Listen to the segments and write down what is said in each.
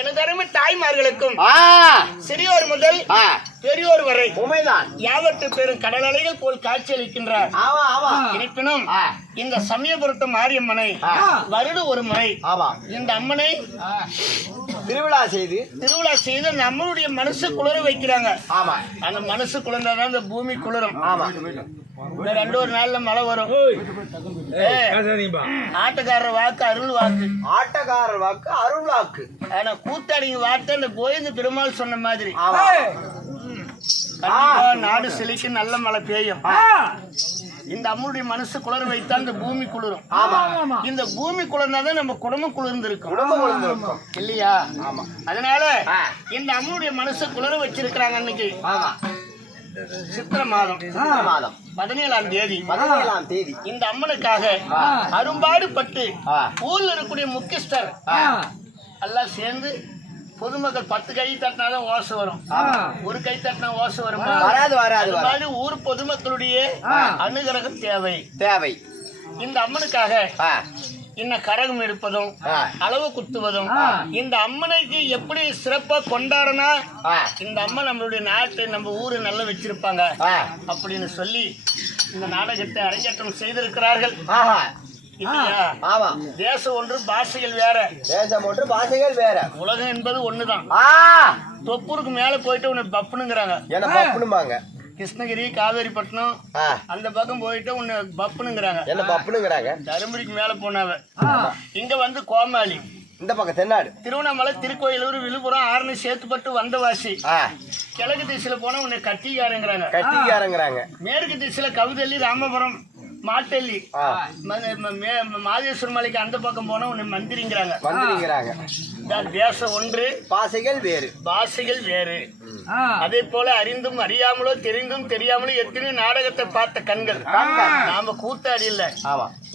எனதருமை தாய்மார்களுக்கும் சிறியோர் முதல் பெரியோர் வரை உண்மைதான் யாவற்று பெரும் கடல் அலைகள் போல் காட்சியளிக்கின்றார். இருப்பினும் இந்த சமயபுரத்து மாரியம்மனை வருட ஒரு முறை இந்த அம்மனை திருவிழா செய்து நம்மளுடைய மனசு குளிர வைக்கிறாங்க. அந்த மனசு குளிர்ந்தாதான் இந்த பூமி குளிரும். இந்த 2 நாள்ல மழை வரும். ஆட்டக்காரர் வாக்கு அருள் வாக்கு ஆனா கூத்தாடிங்க வார்த்தை அந்த கோவிந்த பெருமாள் சொன்ன மாதிரி நாடு செழிக்கு நல்ல மழை பெய்யும். இந்த அம்முடைய மனசு குளிர வைத்தா இந்த பூமி குளிரும். இந்த பூமி குளிர்ந்தாதான் நம்ம குடும்பம் குளிர்ந்திருக்கும் இல்லையா? அதனால இந்த அம்முடைய மனசு குளிர வச்சிருக்கிறாங்க. அன்னைக்கு சித்திரை மாதம் 17ஆம் தேதி இந்த அம்மனுக்காக அரும்பாடுபட்டு ஊர்ல இருக்கக்கூடிய முக்கியஸ்தர் எல்லாம் சேர்ந்து பொதுமக்கள் 10 கை தட்டினாதான் ஓசை வரும். ஒரு கை தட்டினா ஓசை வருமா? வராது. ஊர் பொதுமக்களுடைய அனுகிரகம் தேவை. இந்த அம்மனுக்காக இன்ன கரகம் எடுப்பதும் அளவு குத்துவதும் இந்த அம்மனுக்கு எப்படி சிறப்பா கொண்டாடனா இந்த அம்மன் நம்மளுடைய நாட்டை நம்ம ஊரு நல்லா வச்சிருப்பாங்க அப்படின்னு சொல்லி இந்த நாடகத்தை அரங்கேற்றம் செய்திருக்கிறார்கள். தேசம் ஒன்று பாஷைகள் வேற. உலகம் என்பது ஒண்ணுதான். தொப்பூருக்கு மேல போயிட்டு உன்னை பப்புனுங்கிறாங்க. கிருஷ்ணகிரி காவேரிப்பட்டினம் அந்த பக்கம் போயிட்டு உன்னை பப்புனுங்கிறாங்க. தருமபுரிக்கு மேல போனாவ இங்க வந்து கோமாளி, இந்த பக்கம் தென்னாடு, திருவண்ணாமலை, திருக்கோயிலூர், விழுப்புரம், ஆரணி, சேத்துப்பட்டு, வந்தவாசி. கிழக்கு திசையில போனா உன்னை கட்டிக்காரங்கிறாங்க. மேற்கு திசையில கவுதள்ளி, ராமபுரம், மாட்டல்லி, மாதேஸ்வர மலைக்கு அந்த பக்கம் போனா உன்னை மந்திரிங்கிறாங்க. தேசம் ஒன்று, பாஷைகள் வேறு. அதே போல அறிந்தும் அறியாமலோ தெரிந்தும் தெரியாமலோ எத்தனை நாடகத்தை பார்த்த கண்கள். நாம கூத்தாடி இல்ல,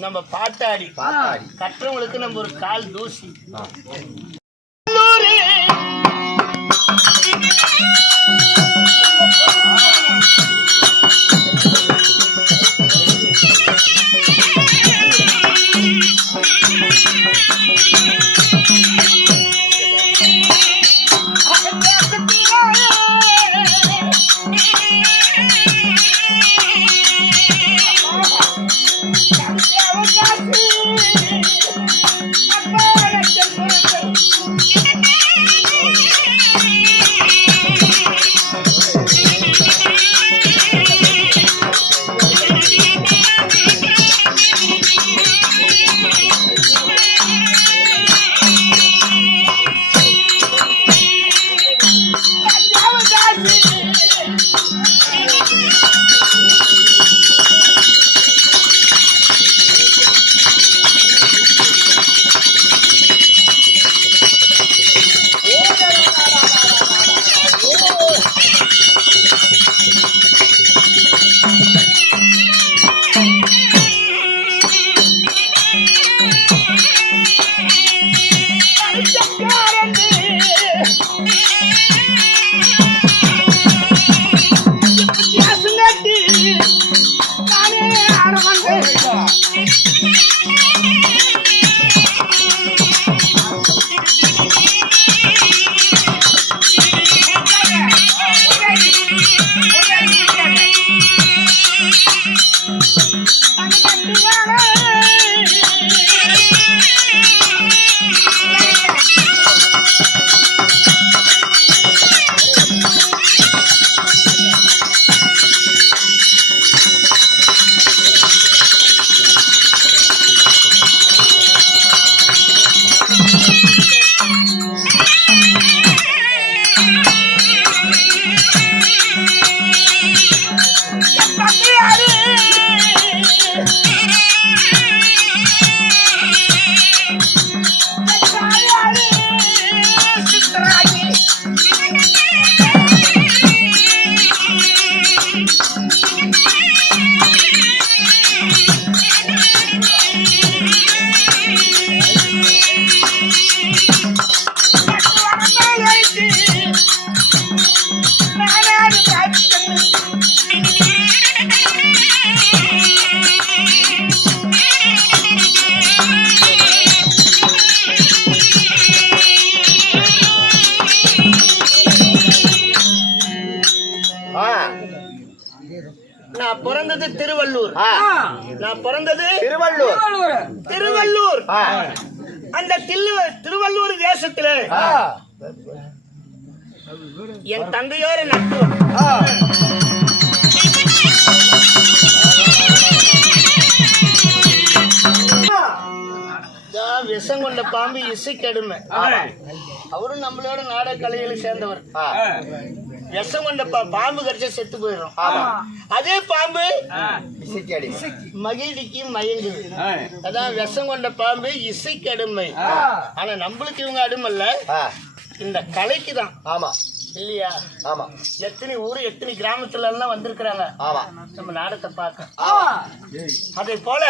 நம்ம பாட்டாடி. கற்றவங்களுக்கு நம்ம ஒரு கால் தூசி. பிறந்தது திருவள்ளூர். நான் பிறந்தது திருவள்ளூர். திருவள்ளூர். அந்த திருவள்ளூர் தேசத்திலே என் தந்தையோட நட்பு. விஷம் கொண்ட பாம்பு இசைக்கடுமை. அவரும் நம்மளோட நாடக கலையில சேர்ந்தவர். விஷம் கொண்ட பாம்பு கடிச்சா செத்து போயிடும். அதே பாம்பு மகிழ்ச்சிக்கு மயங்குது. அதான் விஷம் கொண்ட பாம்பு இசைக்கு அடிமை. ஆனா நம்மளுக்கு இவங்க அடிமை இல்ல, இந்த கலைக்கு தான். ஆமா இல்லையா? ஆமா. எத்தனை ஊரு எத்தனை கிராமத்துல எல்லாம் வந்திருக்கிறாங்க நம்ம நாடகத்தை பார்க்க. அதே போல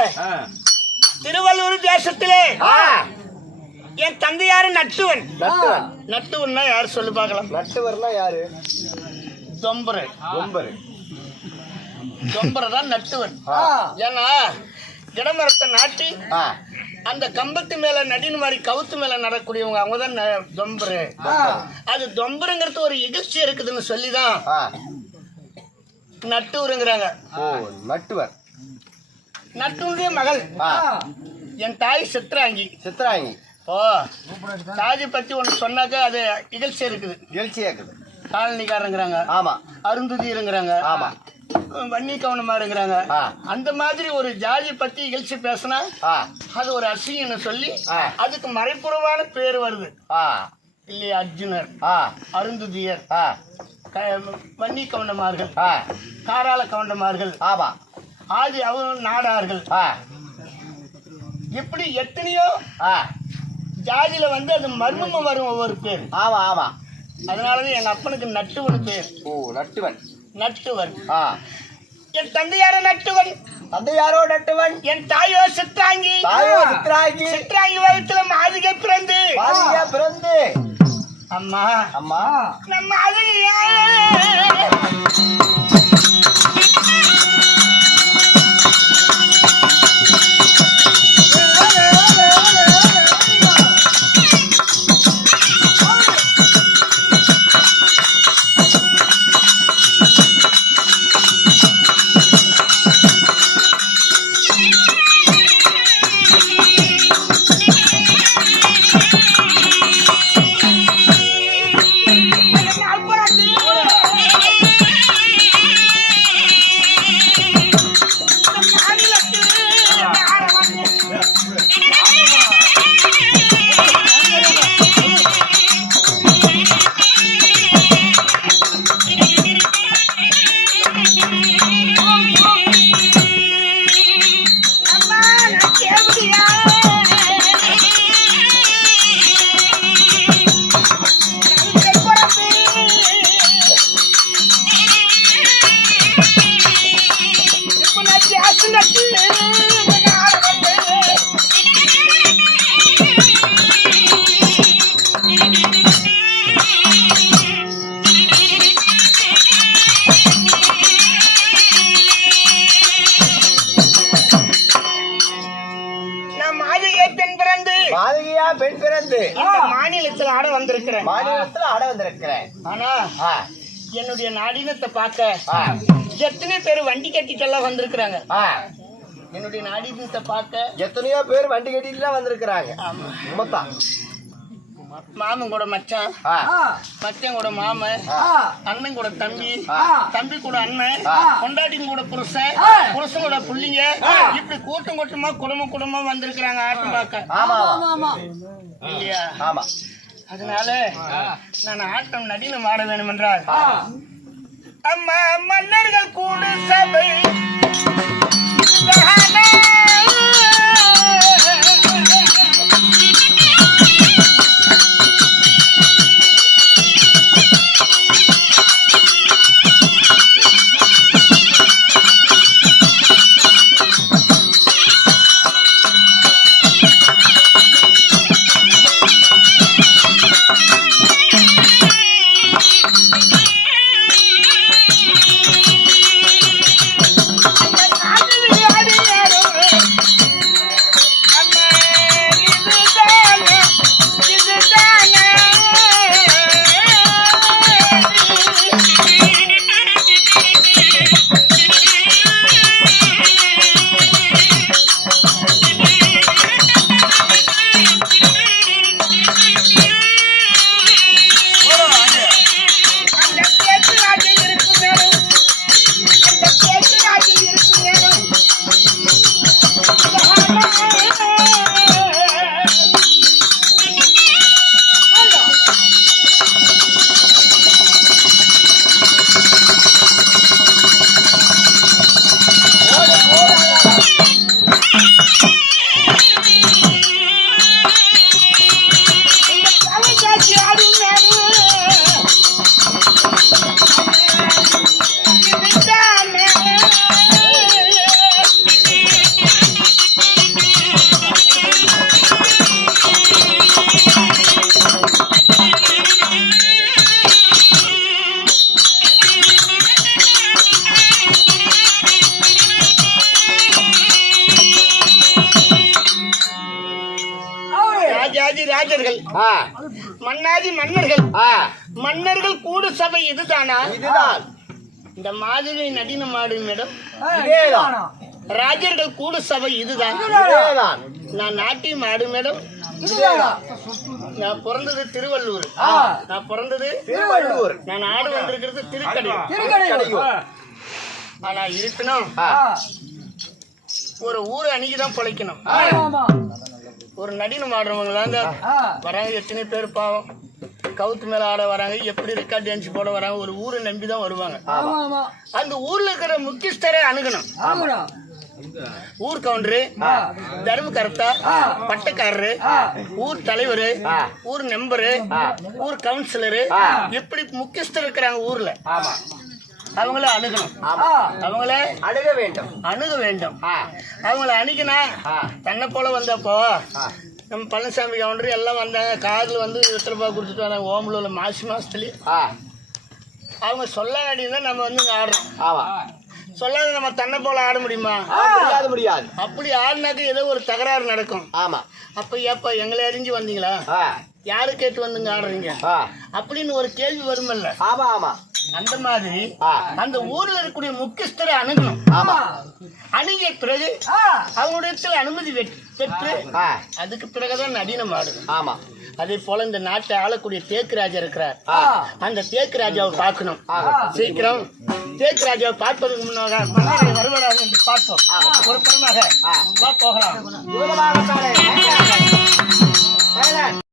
திருவள்ளூர் தேசத்திலே என் தந்தையாரு நட்டுவன். நட்டுவன்னா யாரு சொல்லு பார்க்கலாம்? நட்டுவர்னா யாரு? தொம்பரை. தொம்பரை தான் நட்டுவன். ஏன்னா இடமரத்தை நாட்டி அந்த கம்பத்து மேல நடின் மாதிரி கவுத்து மேல நடக்கூடியவங்க அவங்கதான் தொம்பரு. அது தொம்பருங்கிறது ஒரு இகழ்ச்சி இருக்குதுன்னு சொல்லிதான் நட்டுவருங்கிறாங்க. நட்டுவர். நட்டுவனுடைய மகள் என் தாய் சித்ராங்கி. ஓ, சாதி பத்தி ஒண்ணு சொன்னாக்க அது இகழ்ச்சி இருக்குது. காலனிக்காரங்கிறாங்க, அருந்துதி இருங்கிறாங்க, வன்னி கவனமா இருக்கிறாங்க. அந்த மாதிரி ஒரு ஜாதி பத்தி இகழ்ச்சி பேசினா அது ஒரு அசிங்கன்னு சொல்லி அதுக்கு மறைப்புறமான பேர் வருது இல்லையா? அர்ஜுனர், அருந்துதியர், வன்னி கவண்டமார்கள், காராள கவண்டமார்கள், ஆதி அவங்க நாடார்கள், இப்படி எத்தனையோ ஜாதியில வந்து அது மர்மமா வரும் ஒவ்வொரு பேர். அதனாலதான் எங்க அப்பனுக்கு நட்டுவன் பேர். நட்டுவன். என் தந்தையாரோ நட்டுவன். நட்டுவன். என் தாயோ சித்ராங்கி. சித்ராங்கி வயத்துல மாளிகை பிறந்து அம்மா நம்ம அழகிய பெண் பிறந்து மாநிலத்தில் ஆட வந்திருக்கிறேன். ஆனா என்னுடைய நாடினத்தை பார்க்க எத்தனை பேர் வண்டி கட்டிட்டு எல்லாம் வந்திருக்கிறாங்க. என்னுடைய நாடினத்தை பார்க்க எத்தனையோ பேர் வண்டி கட்டிட்டு எல்லாம் வந்திருக்கிறாங்க. மாமன் கூட மச்சான், மச்சான் கூட மாமன், அண்ணன் கூட தம்பி, தம்பி கூட அண்ணன், கொண்டாட்டின் கூட புருஷன், புருஷன் கூட புள்ளிங்க, இப்படி கூட்டம் கூட்டமா குடும்பமா வந்திருக்கிறாங்க ஆட்டம் பார்க்க. இல்லையா? அதனால நான் ஆட்டம் நடினம் ஆட வேண்டும் என்றால் அம்மா மன்னர்கள் கூட சபை மன்னர்கள் மன்னாதி மன்னர்கள் மன்னர்கள் கூடு சபை இதுதானா? இதுதான். இந்த மாதிரி நடினம் ஆடும் இடம் இதேதான். ராஜர்கள் கூடு சபை இதுதான். இதேதான். நான் நாட்டியம் ஆடும் இடம் இதேதான். நான் பிறந்தது திருவள்ளூர். நான் பிறந்தது திருவள்ளூர். நான் ஆடு வந்திருக்கிறது திருக்கடையூர். திருக்கடையூர். ஆனா இருக்கணும் ஒரு ஊர் அன்னைக்குதான் பிழைக்கணும். ஒரு நடினம் ஆடுறவங்களாங்க வராங்க, எத்தனை பேர் பாவம் கவுத்து மேல ஆட வராங்க, எப்படி ரெக்கார்ட் டான்ஸ் போட வராங்க, ஒரு ஊரை நம்பிதான் வருவாங்க. அந்த ஊர்ல இருக்கிற முக்கியஸ்தரை அணுகணும். ஊர் கவுண்டரு, தர்ம கர்த்தா, பட்டக்காரரு, ஊர் தலைவரு, ஊர் மெம்பரு, ஊர் கவுன்சிலரு, எப்படி முக்கியஸ்தர் இருக்கிறாங்க ஊர்ல, அவங்கள அணுகணும். அவங்கள அணுக வேண்டும். அணுக வேண்டும். அவங்கள அணுகினா தன்னை போல வந்தப்போ நம்ம பழனிசாமி கவுண்டர் எல்லாம் வந்தாங்க, கார்ல வந்து ரூபாய் கொடுத்துட்டு வந்தாங்க. ஓமலூர்ல மாசத்துலயே அவங்க சொல்லாடினா நம்ம வந்து ஆடுறோம். சொல்லாத நம்ம தன்னை போல ஆட முடியுமா? முடியாது. அப்படி ஆடினாக்க ஏதோ ஒரு தகராறு நடக்கும். ஆமா. அப்ப ஏப்பா எங்களை அறிஞ்சு வந்தீங்களா, யாரு கேட்டு வந்துங்க ஆடுறீங்க அப்படின்னு ஒரு கேள்வி வருமல்ல. ஆமா ஆமா. அந்த மாதிரி அந்த ஊர்ல இருக்கக்கூடிய முக்கியஸ்தரை அணுகணும். அணுகிய பிறகு அவங்களுடைய அனுமதி பெற்று அதுக்கு பிறகுதான் நடினம் ஆடுது. ஆமா. அதே போல இந்த நாட்டை ஆளக்கூடிய தேக்கு ராஜா இருக்கிறார். அந்த தேக்கு ராஜாவை பார்க்கணும். சீக்கிரம் தேக்கு ராஜாவை பார்ப்பதற்கு முன்னாக வருவதாக என்று பார்த்தோம். ஒரு புறமாக போகலாம்.